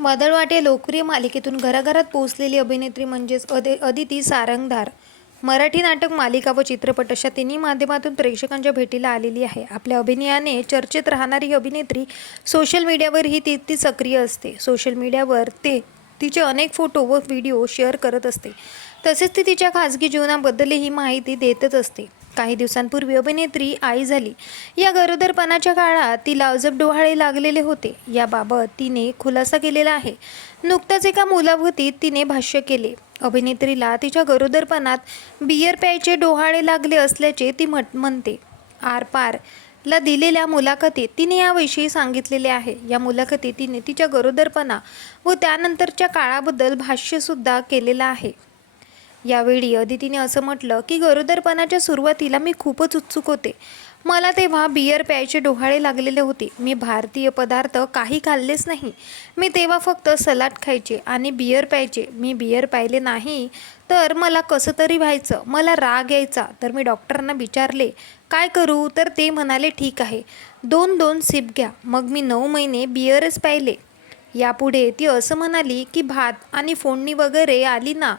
मदळवाटे लोकप्रिय मालिकेतून घराघरात पोहोचलेली अभिनेत्री म्हणजेच अदे अदिती सारंगधार. मराठी नाटक मालिका व चित्रपट अशा तिन्ही माध्यमातून प्रेक्षकांच्या भेटीला आलेली आहे. आपल्या अभिनयाने चर्चेत राहणारी अभिनेत्री सोशल मीडियावरही ती ती सक्रिय असते. सोशल मीडियावर ते तिचे अनेक फोटो व व्हिडिओ शेअर करत असते. तसेच ती तिच्या खाजगी जीवनाबद्दलही माहिती देतच असते. काही दिवसांपूर्वी अभिनेत्री आई झाली. या गरोदरपणाच्या काळात तिला अजब डोहाळे लागलेले होते. याबाबत तिने खुलासा केलेला आहे. नुकताच एका मुलाभूतीत तिने भाष्य केले. अभिनेत्रीला तिच्या गरोदरपणात बियर प्यायचे डोहाळे लागले असल्याचे ती म्हट म्हणते. आरपार ला दिलेल्या मुलाखतीत तिने याविषयी सांगितलेले आहे. या मुलाखतीत तिने तिच्या गरोदरपणा व त्यानंतरच्या काळाबद्दल भाष्यसुद्धा केलेलं आहे. यावेळी अदितीने असं म्हटलं की गरोदरपणाच्या सुरुवातीला मी खूपच उत्सुक होते. मला तेव्हा बियर प्यायचे डोहाळे लागलेले होते. मी भारतीय पदार्थ काही खाल्लेच नाही. मी तेव्हा फक्त सलाड खायचे आणि बियर प्यायचे. मी बियर प्यायले नाही तर मला कसं तरी व्हायचं. मला राग यायचा. तर मी डॉक्टरांना विचारले काय करू? तर ते म्हणाले ठीक आहे. दोन दोन सिप घ्या. मग मी नऊ महिने बियरच प्यायले. यापुढे ती असं म्हणाली की भात आणि फोडणी वगैरे आली ना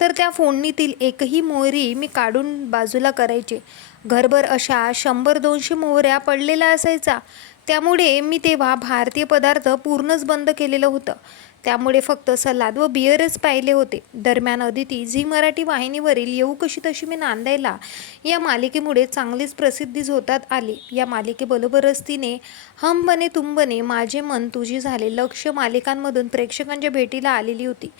तर त्या फोडणीतील एकही मोहरी मी काढून बाजूला करायचे. घरभर अशा शंभर दोनशे मोहऱ्या पडलेल्या असायचा. त्यामुळे मी तेव्हा भारतीय पदार्थ पूर्णच बंद केलेलं होतं. त्यामुळे फक्त सलाद व बियरच पाहिले होते. दरम्यान अदिती झी मराठी वाहिनीवरील येऊ कशी तशी मी नांदायला या मालिकेमुळे चांगलीच प्रसिद्धी होतात आली. या मालिकेबरोबरच तिने हम बने तुम बने माझे मन तुझी झाले लक्ष मालिकांमधून प्रेक्षकांच्या भेटीला आलेली होती.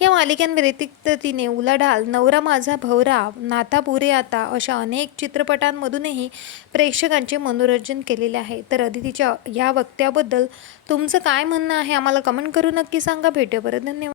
या मालिकांव्यतिरिक्त तिने उलाढाल नवरा माझा भवरा नाथा पुरे आता अशा अनेक चित्रपटांमधूनही प्रेक्षकांचे मनोरंजन केलेले आहे. तर अदितीच्या या वक्त्याबद्दल तुमचं काय म्हणणं आहे? आम्हाला कमेंट करू नक्की सांगा भेटेपर्यंत. धन्यवाद.